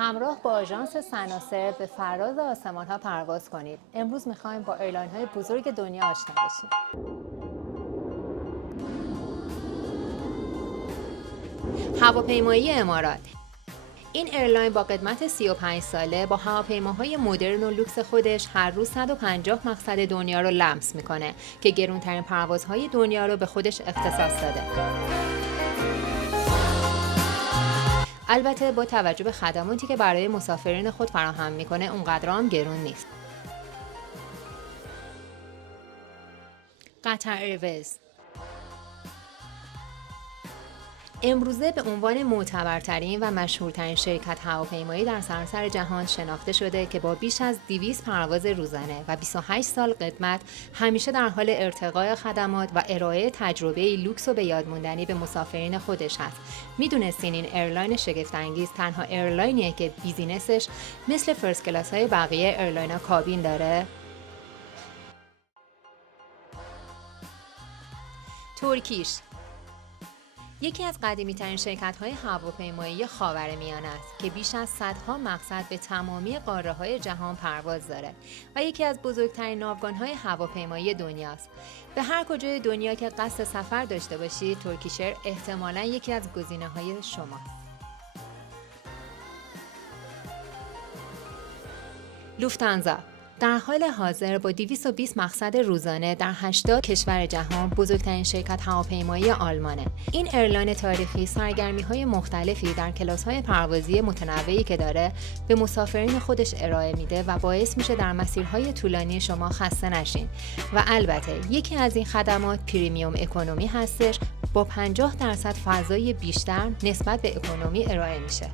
همراه با آژانس سناسر به فراز آسمان‌ها پرواز کنید. امروز می‌خوایم با ایرلاین‌های بزرگ دنیا آشنا بشیم. هواپیمایی امارات. این ایرلاین با قدمت 35 ساله با هواپیماهای مدرن و لوکس خودش هر روز 150 مقصد دنیا رو لمس میکنه که گرونترین پروازهای دنیا رو به خودش اختصاص داده. البته با توجه به خدماتی که برای مسافرین خود فراهم میکنه اونقدر هم گرون نیست. قطر ایرویز امروزه به عنوان معتبرترین و مشهورترین شرکت هواپیمایی در سراسر جهان شناخته شده که با بیش از 200 پرواز روزانه و 28 سال قدمت همیشه در حال ارتقای خدمات و ارائه تجربه لوکس و به یاد ماندنی به مسافرین خودش هست. میدونستین این ایرلاین شگفت انگیز تنها ایرلاینیه که بیزینسش مثل فرست کلاس های بقیه ایرلاین‌ها کابین داره؟ ترکیش یکی از قدیمی‌ترین شرکت‌های هواپیمایی خاورمیانه است که بیش از صدها مقصد به تمامی قاره‌های جهان پرواز دارد و یکی از بزرگترین ناوگان‌های هواپیمایی دنیاست. به هر کجای دنیا که قصد سفر داشته باشید، ترکیشر احتمالاً یکی از گزینه‌های شماست. لوفتانزا در حال حاضر با 220 مقصد روزانه در 80 کشور جهان بزرگترین شرکت هواپیمایی آلمانه. این ایرلاین تاریخی سرگرمی‌های مختلفی در کلاس‌های پروازی متنوعی که داره به مسافرین خودش ارائه میده و باعث میشه در مسیرهای طولانی شما خسته نشین. و البته یکی از این خدمات پریمیوم اکونومی هستش با 50% فضای بیشتر نسبت به اکونومی ارائه میشه.